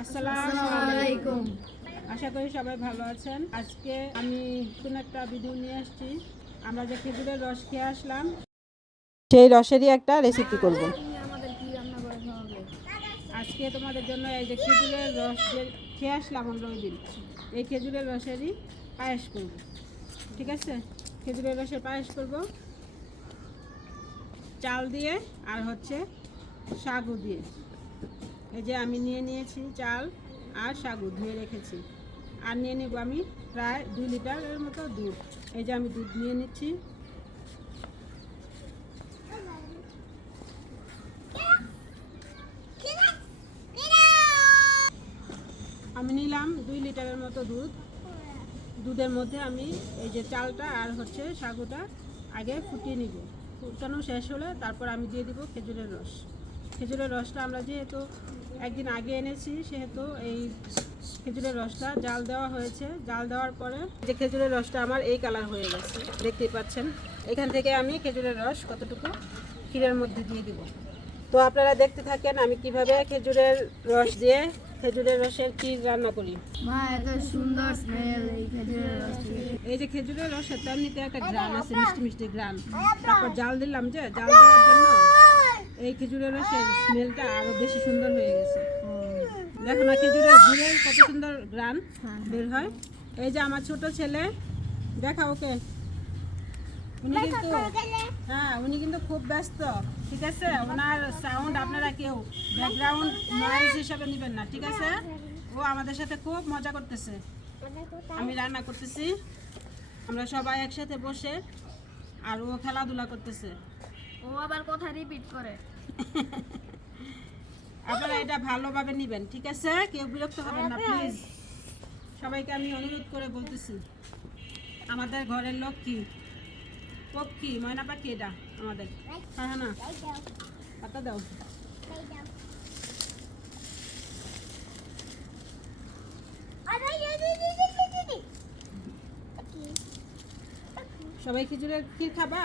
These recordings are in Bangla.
আসসালামু আলাইকুম। আশা করি সবাই ভালো আছেন। আজকে আমি নতুন একটা ভিডিও নিয়ে আসছি। আমরা যে খেজুরের রস খেয়ে আসলাম সেই রসেরই একটা রেসিপি করব। আজকে তোমাদের জন্য এই যে খেজুরের রস যে খেয়ে আসলাম আমরা ওই দিন, এই খেজুরের রসেরই পায়েস করব। ঠিক আছে, খেজুরের রসের পায়েস করব চাল দিয়ে আর হচ্ছে সাগু দিয়ে। এই যে আমি নিয়েছি চাল আর সাগু ধুয়ে রেখেছি, আর নিয়ে নেব আমি প্রায় 2 লিটারের মতো দুধ। এই যে আমি দুধ নিয়ে নিচ্ছি। আমি নিলাম 2 লিটারের মতো দুধ। দুধের মধ্যে আমি এই যে চালটা আর হচ্ছে সাগুটা আগে ফুটিয়ে নিব। ফুটানো শেষ হলে তারপর আমি দিয়ে দিব খেজুরের রস। খেজুরের রসটা আমরা যেহেতু একদিন আগে এনেছি, সেহেতু এই খেজুরের রসটা জাল দেওয়া হয়েছে। জাল দেওয়ার পরে যে খেজুরের রসটা আমার এই কালার হয়ে গেছে, দেখতেই পাচ্ছেন। এখান থেকে আমি খেজুরের রস কতটুকু ক্ষীরের মধ্যে দিয়ে দিব। তো আপনারা দেখতে থাকেন আমি কিভাবে খেজুরের রস দিয়ে খেজুরের রসের ক্ষীর রান্না করি। মা, এত সুন্দর স্মেল এই খেজুরের রস থেকে। এই যে খেজুরের রসের এমনিতে একটা গ্রান আছে, মিষ্টি মিষ্টি গ্রান। তারপর জাল দিলাম, যে জাল দেওয়ার জন্য এই খেজুরের রসের স্মেলটা আরো বেশি সুন্দর হয়ে গেছে। দেখো না খেজুরের গুড়ের কত সুন্দর গ্রান বের হয়। এই যে আমার ছোট ছেলে, দেখা ওকে, উনি কিন্তু খুব ব্যস্ত। ঠিক আছে, ওনার সাউন্ড আপনারা কেউ ব্যাকগ্রাউন্ড নয়েজ হিসাবে নেবেন না, ঠিক আছে? ও আমাদের সাথে খুব মজা করতেছে। আমি রান্না করতেছি, আমরা সবাই একসাথে বসে, আর ও খেলাধুলা করতেছে। ও আবার কথা রিপিট করে। আপনারা এটা ভালোভাবে নেবেন, ঠিক আছে? কেউ বিরক্ত হবেন না প্লিজ। সবাইকে আমি অনুরোধ করে বলতেছি, আমাদের ঘরের লক্ষ্মী পক্ষী ময়না পাখি এটা আমাদের। হ্যাঁ না, পাতা দাও। সবাই খেজুরের ক্ষীর খাবা?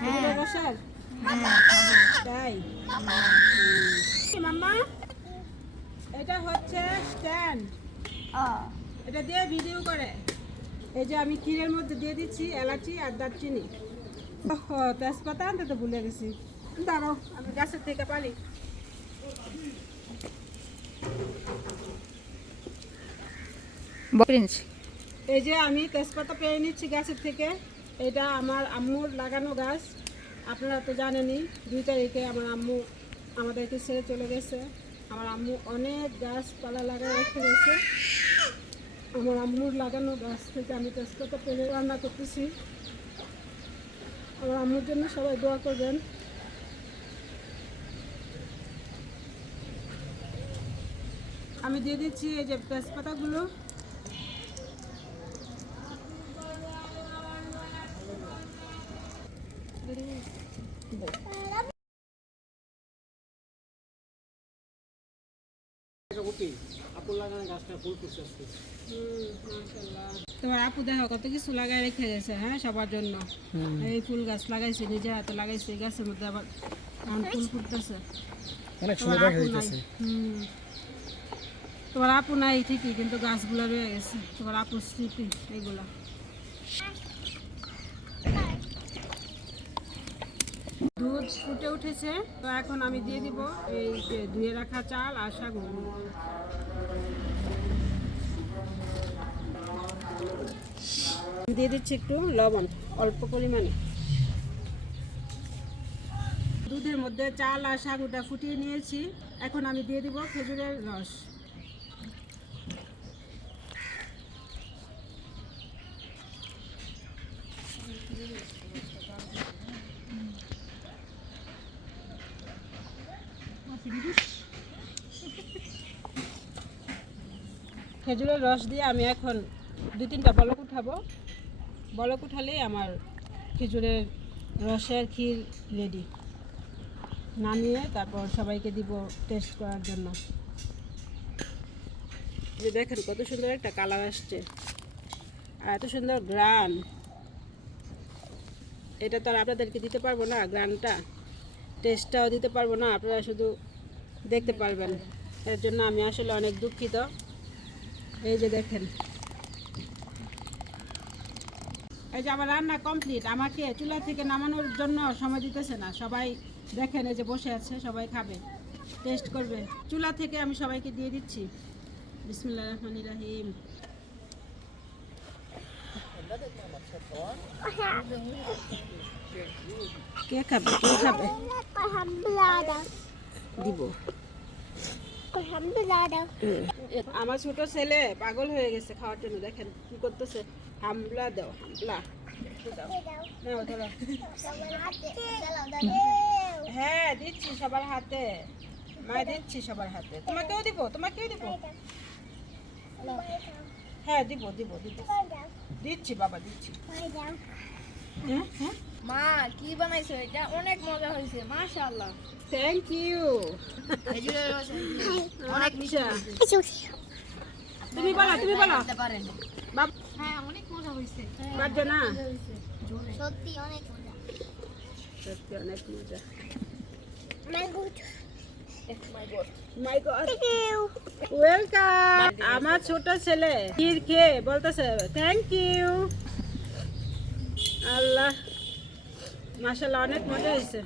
খেজুরের রসের? তাই মাম্মা, এটা হচ্ছে স্ট্যান্ড, এটা দিয়ে ভিডিও করে। এই যে আমি ক্ষীরের মধ্যে দিয়ে দিচ্ছি এলাচি আর দারচিনি, তেজপাতা আনতে তো ভুলে গেছি। দাঁড়াও, আমি গাছের থেকে পারি। এই যে আমি তেজপাতা পেয়ে নিচ্ছি গাছের থেকে। এটা আমার আম্মুর লাগানো গাছ। আপনারা তো জানেনই, 2 তারিখে আমার আম্মু আমাদেরকে ছেড়ে চলে গেছে। আমার আম্মু অনেক গাছপালা লাগায় রেখে গেছে। আমার আম্মুর লাগানো গাছ থেকে আমি তেজপাতা পেরে রান্না করতেছি। আমার আম্মুর জন্য সবাই দোয়া করবেন। আমি দিয়ে দিচ্ছি এই যে তেজপাতাগুলো। তোমার আপু দেখো কত কিছু লাগাই রেখে গেছে, হ্যাঁ, সবার জন্য। এই ফুল গাছ লাগাইছে, নিজের হাতে লাগাইছে। এই গাছের মধ্যে আবার ফুল ফুটতেছে। তোমার আপু নাই ঠিকই, কিন্তু গাছগুলো রয়ে গেছে। তোমার আপুর স্মৃতি এগুলা। দুধ ফুটে উঠেছে, তো এখন আমি দিয়ে দিব এই যে ধুয়ে রাখা চাল আর সাগু। দিয়ে দিচ্ছি একটু লবণ, অল্প পরিমাণে। দুধের মধ্যে চাল আর সাগুটা ফুটিয়ে নিয়েছি। এখন আমি দিয়ে দিব খেজুরের রস। খেজুরের রস দিয়ে আমি এখন 2-3টা বলক উঠাবো। বলক উঠালেই আমার খেজুরের রসের ক্ষীর রেডি। নামিয়ে তারপর সবাইকে দিব টেস্ট করার জন্য। যে দেখেন কত সুন্দর একটা কালার আসছে, আর এত সুন্দর গ্রান। এটা তো আর আপনাদেরকে দিতে পারবো না, গ্রানটা, টেস্টটাও দিতে পারবো না। আপনারা শুধু দেখতে পারবেন। এর জন্য আমি আসলে অনেক দুঃখিত। এই যে দেখেন, এই যে আমার রান্না কমপ্লিট। আমাকে চুলা থেকে নামানোর জন্য সময় দিতেছে না। সবাই দেখেন, এই যে বসে আছে, সবাই খাবে, টেস্ট করবে। চুলা থেকে আমি সবাইকে দিয়ে দিচ্ছি। বিসমিল্লাহির রহমানির রহিম। কে খাবে? কে খাবে? দিব। আমার ছোট ছেলে পাগল হয়ে গেছে খাওয়ার জন্য। দেখেন কি করতেছে। হামলা দাও, হামলা দাও। নাও, ধরো। হ্যাঁ, দিচ্ছি সবার হাতে। মা দিচ্ছি সবার হাতে। তোমাকেও দিব, তোমাকেও দিব। হ্যাঁ, দিব দিব দিব। দিচ্ছি বাবা, দিচ্ছি। হ্যাঁ হ্যাঁ, মা কি বানাইছো? এটা অনেক মজা হয়েছে, মাশাআল্লাহ। Thank you. খেজুরের রস অনেক মিঠা। তুমি বলো, তুমি বলো। পারেন। বাপ হ্যাঁ, অনেক মজা হয়েছে। বাজে না? সত্যি অনেক মজা। সত্যি অনেক মজা। মাই গড। ওয়েলকাম। আমার ছোট ছেলে ক্ষীর খেয়ে বলতেছে থ্যাংক ইউ। আল্লাহ, মাশাআল্লাহ, অনেক মজা হয়েছে।